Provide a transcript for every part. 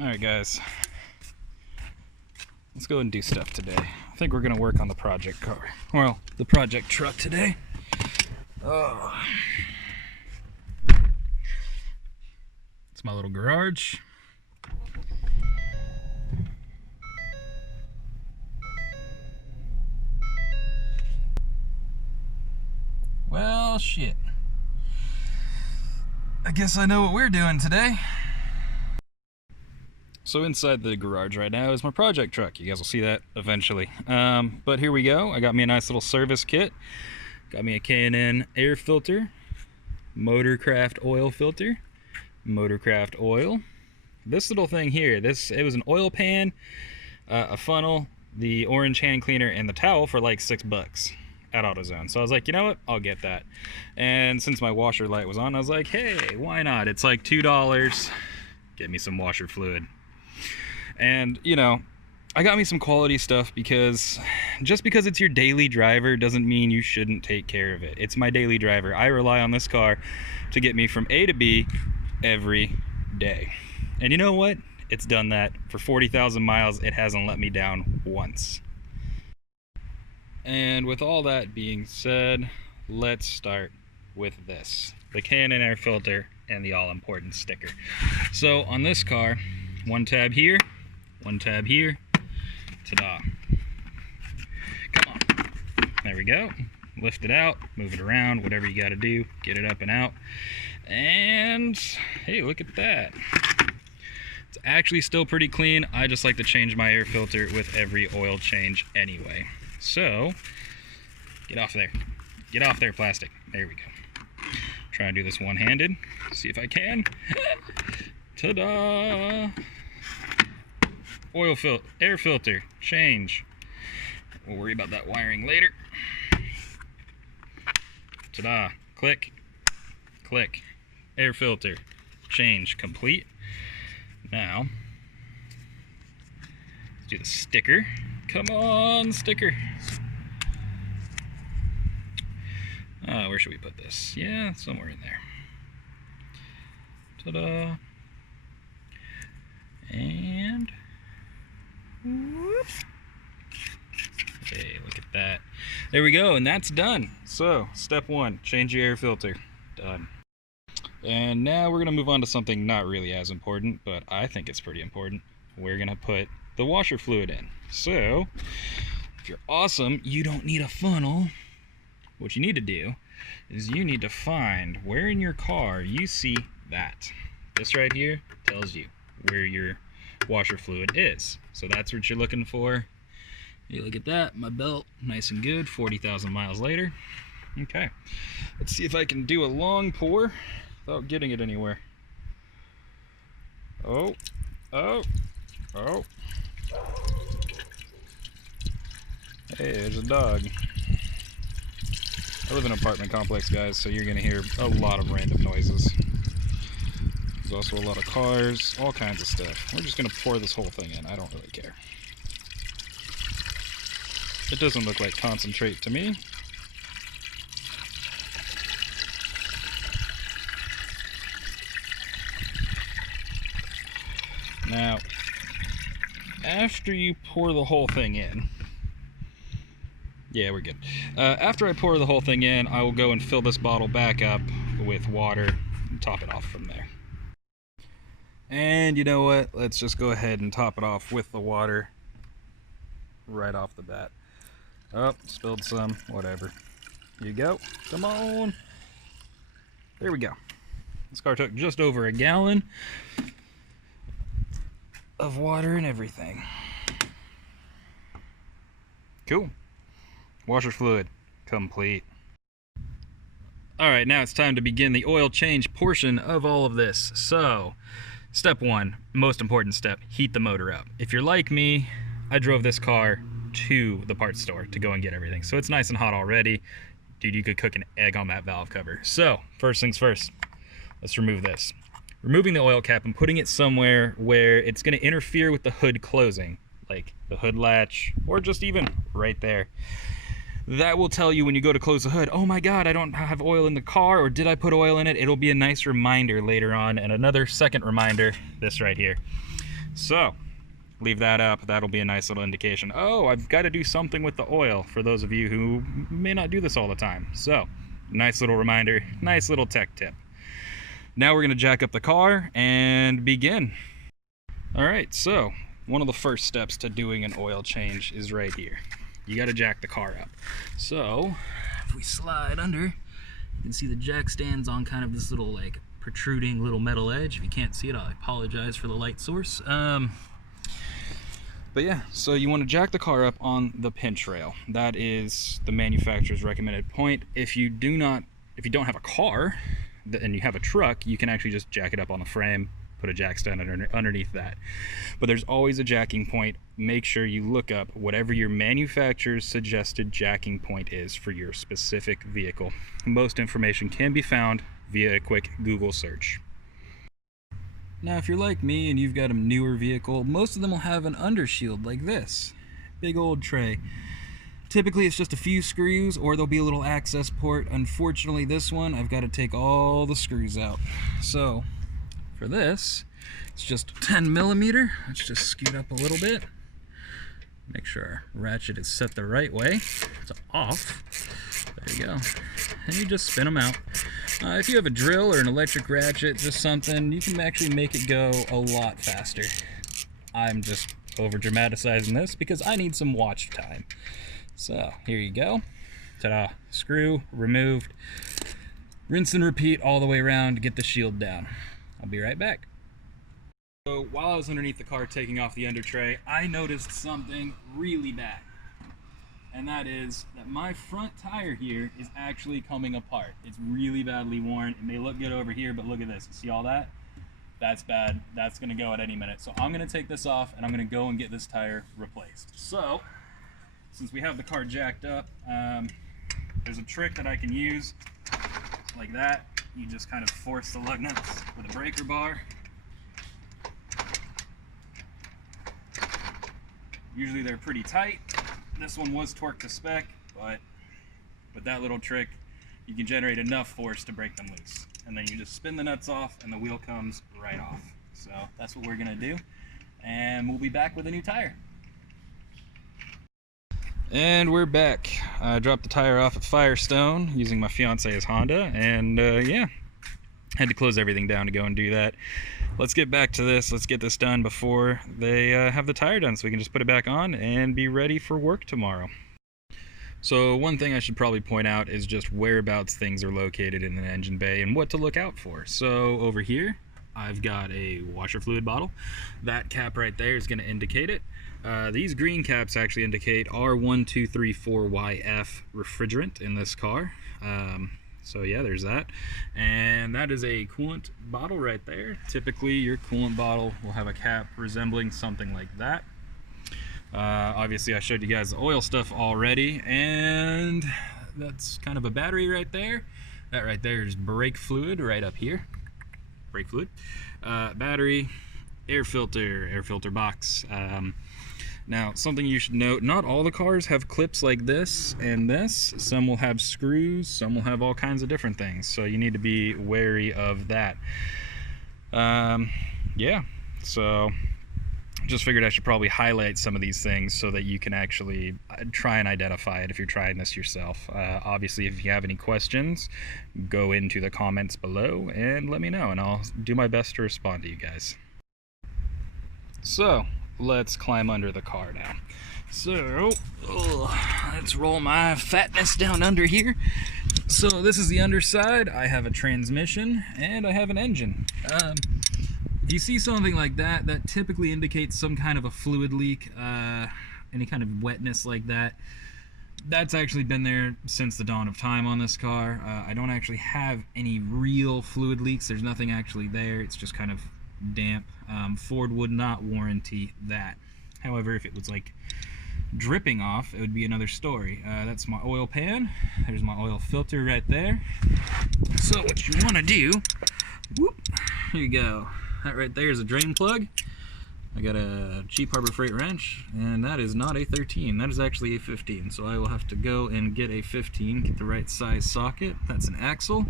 Alright guys, let's go and do stuff today. I think we're gonna work on the project car. Well, the project truck today. Oh. It's my little garage. Well, shit. I guess I know what we're doing today. So inside the garage right now is my project truck. You guys will see that eventually. But here we go. I got me a nice little service kit. Got me a K&N air filter, Motorcraft oil filter, Motorcraft oil. This little thing here, it was an oil pan, a funnel, the orange hand cleaner, and the towel for like $6 at AutoZone. So I was like, you know what? I'll get that. And since my washer light was on, I was like, hey, why not? It's like $2. Get me some washer fluid. And, you know, I got me some quality stuff because just because it's your daily driver doesn't mean you shouldn't take care of it. It's my daily driver. I rely on this car to get me from A to B every day. And you know what? It's done that. For 40,000 miles, it hasn't let me down once. And with all that being said, let's start with this. The K&N air filter and the all-important sticker. So on this car, one tab here, one tab here, ta-da. Come on, there we go. Lift it out, move it around, whatever you gotta do, get it up and out. And hey, look at that. It's actually still pretty clean. I just like to change my air filter with every oil change anyway. So, get off there. Get off there, plastic. There we go. Try and do this one-handed. See if I can. Ta-da! Air filter, change. We'll worry about that wiring later. Ta-da! Click, click. Air filter, change, complete. Now, let's do the sticker. Come on, sticker. Where should we put this? Yeah, somewhere in there. Ta-da! And whoop. Okay, look at that. There we go, and that's done. So, step one, change your air filter. Done. And now we're gonna move on to something not really as important, but I think it's pretty important. We're gonna put the washer fluid in. So, if you're awesome, you don't need a funnel. What you need to do is you need to find where in your car you see that. This right here tells you where your washer fluid is. So that's what you're looking for. Hey, look at that, my belt, nice and good, 40,000 miles later. Okay, let's see if I can do a long pour without getting it anywhere. Oh, oh, oh. Hey, there's a dog. I live in an apartment complex, guys, so you're gonna hear a lot of random noises. There's also a lot of cars, all kinds of stuff. We're just gonna pour this whole thing in. I don't really care. It doesn't look like concentrate to me. Now, after you pour the whole thing in, yeah, we're good. After I pour the whole thing in, I will go and fill this bottle back up with water and top it off from there. And you know what? Let's just go ahead and top it off with the water right off the bat. Oh, spilled some, whatever. Here you go. Come on. There we go. This car took just over a gallon of water and everything. Cool. Washer fluid complete. Alright, now it's time to begin the oil change portion of all of this. So, step one, most important step, heat the motor up. If you're like me, I drove this car to the parts store to go and get everything. So it's nice and hot already. Dude, you could cook an egg on that valve cover. So, first things first, let's remove this. Removing the oil cap and putting it somewhere where it's going to interfere with the hood closing, like the hood latch, or just even right there. That will tell you when you go to close the hood, oh my god, I don't have oil in the car, or did I put oil in it? It'll be a nice reminder later on, and another second reminder, this right here. So leave that up. That'll be a nice little indication. Oh, I've got to do something with the oil, for those of you who may not do this all the time. So nice little reminder, nice little tech tip. Now we're going to jack up the car and begin. All right, so one of the first steps to doing an oil change is right here. You got to jack the car up. So if we slide under, you can see the jack stands on kind of this little like protruding little metal edge. If you can't see it, I apologize for the light source. But yeah, so you want to jack the car up on the pinch rail. That is the manufacturer's recommended point. If you don't have a car and you have a truck, you can actually just jack it up on the frame, put a jack stand underneath that. But there's always a jacking point. Make sure you look up whatever your manufacturer's suggested jacking point is for your specific vehicle. Most information can be found via a quick Google search. Now, if you're like me and you've got a newer vehicle, most of them will have an undershield like this. Big old tray. Typically it's just a few screws, or there'll be a little access port. Unfortunately, this one, I've got to take all the screws out. So for this, it's just 10 millimeter. Let's just scoot up a little bit. Make sure our ratchet is set the right way. It's off. There you go. And you just spin them out. If you have a drill or an electric ratchet, just something, you can actually make it go a lot faster. I'm just over dramatizing this because I need some watch time. So here you go. Ta-da. Screw removed. Rinse and repeat all the way around to get the shield down. I'll be right back. So while I was underneath the car taking off the under tray, I noticed something really bad. And that is that my front tire here is actually coming apart. It's really badly worn. It may look good over here, but look at this. You see all that? That's bad. That's gonna go at any minute. So I'm gonna take this off and I'm gonna go and get this tire replaced. So, since we have the car jacked up, there's a trick that I can use like that. You just kind of force the lug nuts with a breaker bar. Usually they're pretty tight. This one was torqued to spec, but with that little trick, you can generate enough force to break them loose. And then you just spin the nuts off and the wheel comes right off. So that's what we're gonna do. And we'll be back with a new tire. And we're back. I dropped the tire off at Firestone using my fiance's Honda, and yeah, had to close everything down to go and do that. Let's get back to this. Let's get this done before they have the tire done, so we can just put it back on and be ready for work tomorrow. So one thing I should probably point out is just whereabouts things are located in an engine bay and what to look out for. So over here, I've got a washer fluid bottle. That cap right there is going to indicate it. These green caps actually indicate R1234YF refrigerant in this car. So yeah, there's that. And that is a coolant bottle right there. Typically your coolant bottle will have a cap resembling something like that. Obviously I showed you guys the oil stuff already, and that's kind of a battery right there. That right there is brake fluid right up here. Brake fluid. Battery, air filter box. Now, something you should note, not all the cars have clips like this and this. Some will have screws, some will have all kinds of different things, so you need to be wary of that. Yeah, so just figured I should probably highlight some of these things so that you can actually try and identify it if you're trying this yourself. Obviously, if you have any questions, go into the comments below and let me know, and I'll do my best to respond to you guys. So let's climb under the car now. So let's roll my fatness down under here. So this is the underside. I have a transmission and I have an engine. If you see something like that, that typically indicates some kind of a fluid leak, any kind of wetness like that. That's actually been there since the dawn of time on this car. I don't actually have any real fluid leaks. There's nothing actually there. It's just kind of damp. Ford would not warranty that. However, if it was like dripping off, it would be another story. That's my oil pan. There's my oil filter right there. So what you want to do, whoop, here you go. That right there is a drain plug. I got a cheap Harbor Freight wrench, and that is not a 13. That is actually a 15. So I will have to go and get a 15, get the right size socket. That's an axle.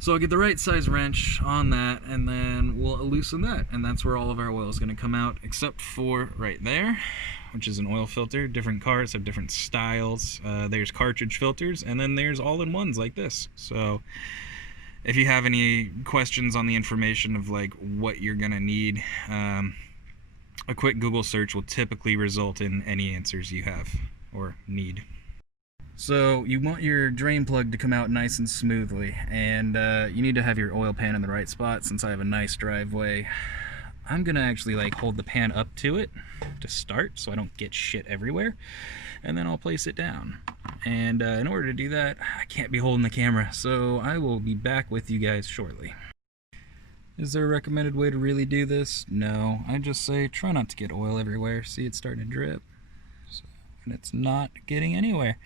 So I'll get the right size wrench on that, and then we'll loosen that, and that's where all of our oil is going to come out, except for right there, which is an oil filter. Different cars have different styles. There's cartridge filters, and then there's all-in-ones like this. So if you have any questions on the information of like what you're going to need, a quick Google search will typically result in any answers you have or need. So you want your drain plug to come out nice and smoothly, and you need to have your oil pan in the right spot. Since I have a nice driveway, I'm gonna actually like hold the pan up to it to start so I don't get shit everywhere, and then I'll place it down. And in order to do that, I can't be holding the camera, so I will be back with you guys shortly. Is there a recommended way to really do this? No, I just say try not to get oil everywhere. See, it's starting to drip, and it's not getting anywhere.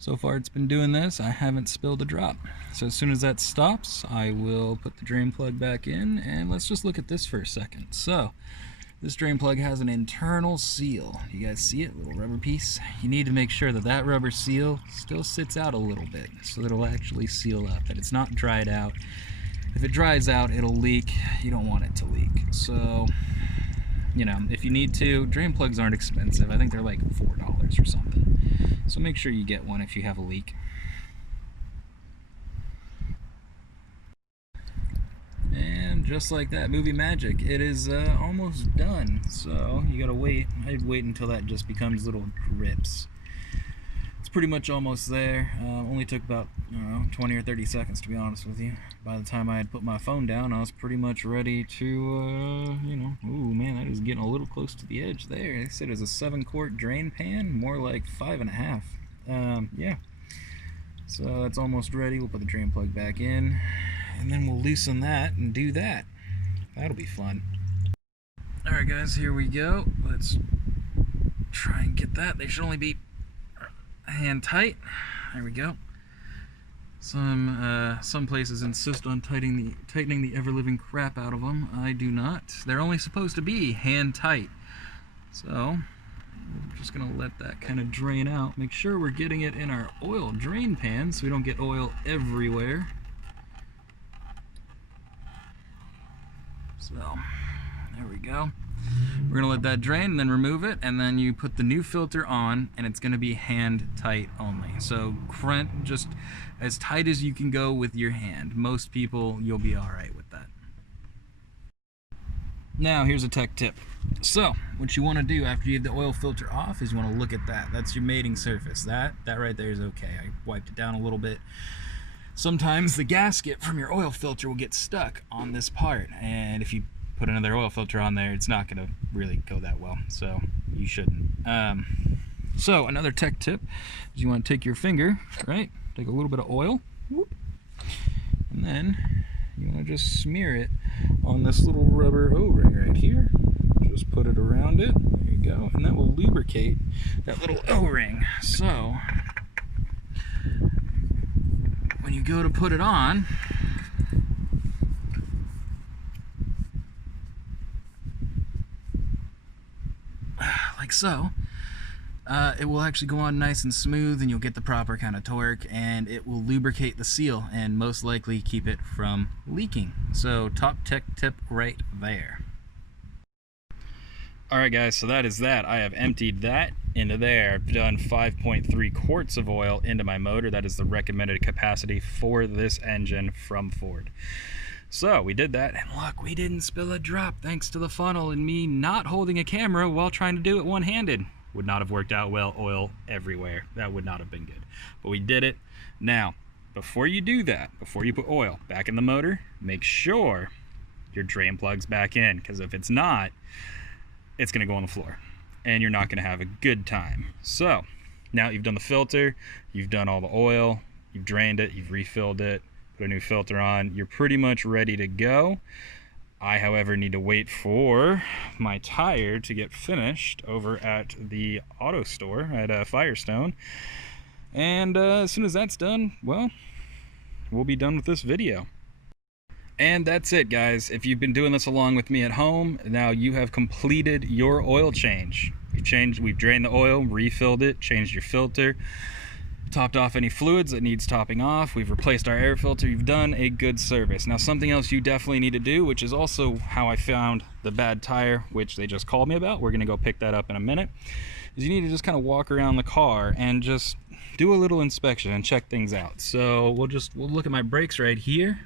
So far it's been doing this, I haven't spilled a drop. So as soon as that stops, I will put the drain plug back in, and let's just look at this for a second. So this drain plug has an internal seal. You guys see it? Little rubber piece. You need to make sure that that rubber seal still sits out a little bit so that it'll actually seal up, that it's not dried out. If it dries out, it'll leak. You don't want it to leak. So, you know, if you need to, drain plugs aren't expensive. I think they're like $4 or something. So make sure you get one if you have a leak. And just like that, movie magic, it is almost done. So you gotta wait. I'd wait until that just becomes little drips. It's pretty much almost there. Only took about, I don't know, 20 or 30 seconds to be honest with you. By the time I had put my phone down, I was pretty much ready to, you know, ooh man, that is getting a little close to the edge there. They said it was a 7-quart drain pan, more like 5.5. Yeah. So that's almost ready. We'll put the drain plug back in, and then we'll loosen that and do that. That'll be fun. Alright guys, here we go. Let's try and get that. They should only be hand tight. There we go. Some places insist on tightening the ever-living crap out of them. I do not. They're only supposed to be hand tight. So we're just gonna let that kind of drain out. Make sure we're getting it in our oil drain pan so we don't get oil everywhere. So there we go. We're gonna let that drain and then remove it, and then you put the new filter on, and it's gonna be hand tight only. So crunch just as tight as you can go with your hand. Most people, you'll be all right with that. Now here's a tech tip. So what you want to do after you have the oil filter off is you want to look at that. That's your mating surface. That right there is okay. I wiped it down a little bit. Sometimes the gasket from your oil filter will get stuck on this part, and if you put another oil filter on there, it's not going to really go that well, so you shouldn't. So another tech tip is you want to take your finger, right, take a little bit of oil, whoop, and then you want to just smear it on this little rubber O-ring right here. Just put it around it, there you go, and that will lubricate that little O-ring. So when you go to put it on, like so, it will actually go on nice and smooth, and you'll get the proper kind of torque, and it will lubricate the seal and most likely keep it from leaking. So top tech tip right there. Alright guys, so that is that. I have emptied that into there. I've done 5.3 quarts of oil into my motor. That is the recommended capacity for this engine from Ford. So we did that, and look, we didn't spill a drop thanks to the funnel and me not holding a camera while trying to do it one-handed. Would not have worked out well. Oil everywhere. That would not have been good. But we did it. Now, before you do that, before you put oil back in the motor, make sure your drain plug's back in, because if it's not, it's going to go on the floor, and you're not going to have a good time. So now you've done the filter, you've done all the oil, you've drained it, you've refilled it, put a new filter on, you're pretty much ready to go. I, however, need to wait for my tire to get finished over at the auto store at Firestone. And as soon as that's done, well, we'll be done with this video. And that's it, guys. If you've been doing this along with me at home, now you have completed your oil change. We've drained the oil, refilled it, changed your filter. topped off any fluids that needs topping off. We've replaced our air filter. You've done a good service. Now, something else you definitely need to do, which is also how I found the bad tire, which they just called me about, we're gonna go pick that up in a minute, is you need to just kind of walk around the car and just do a little inspection and check things out. So we'll look at my brakes right here.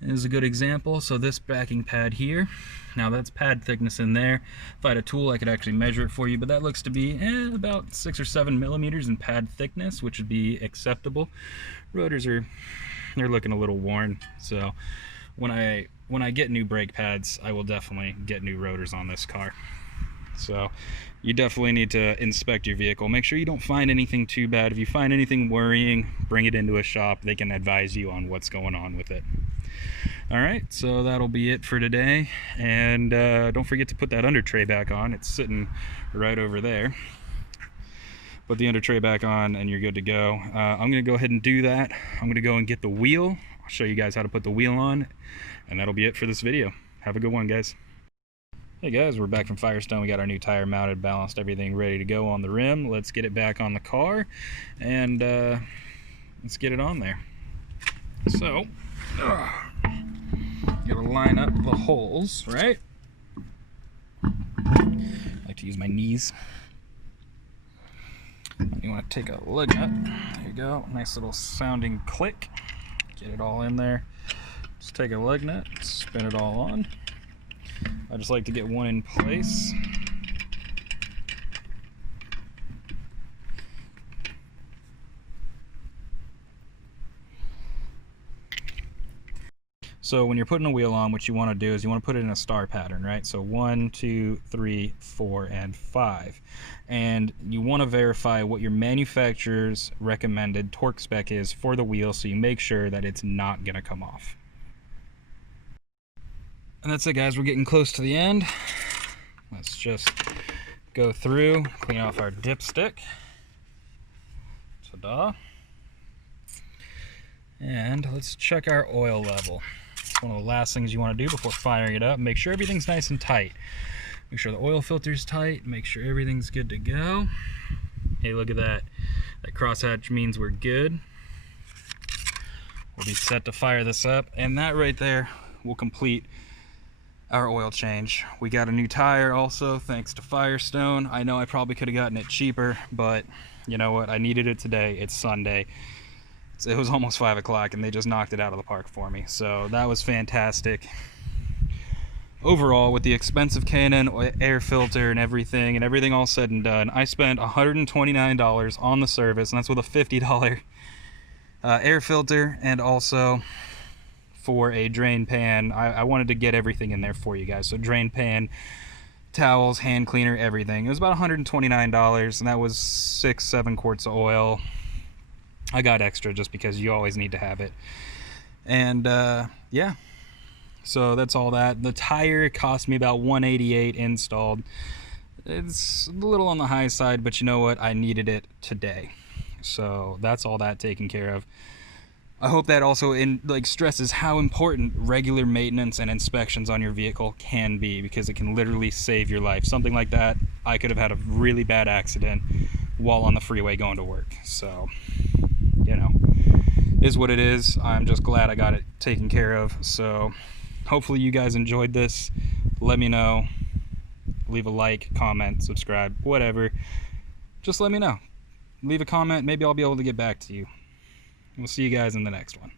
This is a good example. So this backing pad here, now that's pad thickness in there. If I had a tool, I could actually measure it for you, but that looks to be about 6 or 7 millimeters in pad thickness, which would be acceptable. Rotors they're looking a little worn. So when I get new brake pads, I will definitely get new rotors on this car. So you definitely need to inspect your vehicle. Make sure you don't find anything too bad. If you find anything worrying, bring it into a shop. They can advise you on what's going on with it. Alright, so that'll be it for today. And don't forget to put that under tray back on. It's sitting right over there. Put the under tray back on and you're good to go. I'm going to go ahead and do that. I'm going to go and get the wheel. I'll show you guys how to put the wheel on. And that'll be it for this video. Have a good one, guys. Hey guys, we're back from Firestone. We got our new tire mounted, balanced, everything ready to go on the rim. Let's get it back on the car and let's get it on there. So, gotta line up the holes, right? I like to use my knees. You want to take a lug nut. There you go. Nice little sounding click. Get it all in there. Just take a lug nut, spin it all on. I just like to get one in place. So when you're putting a wheel on, what you want to do is you want to put it in a star pattern, right? So 1, 2, 3, 4, and 5. And you want to verify what your manufacturer's recommended torque spec is for the wheel, so you make sure that it's not going to come off. And that's it, guys. We're getting close to the end. Let's just go through, clean off our dipstick. Ta-da. And let's check our oil level. It's one of the last things you want to do before firing it up. Make sure everything's nice and tight. Make sure the oil filter's tight. Make sure everything's good to go. Hey, look at that. That crosshatch means we're good. We'll be set to fire this up. And that right there will complete our oil change. We got a new tire also, thanks to Firestone. I know I probably could have gotten it cheaper, but you know what? I needed it today. It's Sunday. It was almost 5 o'clock and they just knocked it out of the park for me. So that was fantastic. Overall, with the expensive K&N air filter and everything all said and done, I spent $129 on the service, and that's with a $50 air filter and also for a drain pan. I wanted to get everything in there for you guys. So drain pan, towels, hand cleaner, everything. It was about $129, and that was 6-7 quarts of oil. I got extra just because you always need to have it. And yeah, so that's all that. The tire cost me about $188 installed. It's a little on the high side, but you know what? I needed it today. So that's all that taken care of. I hope that also stresses how important regular maintenance and inspections on your vehicle can be, because it can literally save your life. Something like that, I could have had a really bad accident while on the freeway going to work. So, you know, is what it is. I'm just glad I got it taken care of. So hopefully you guys enjoyed this. Let me know. Leave a like, comment, subscribe, whatever. Just let me know. Leave a comment. Maybe I'll be able to get back to you. We'll see you guys in the next one.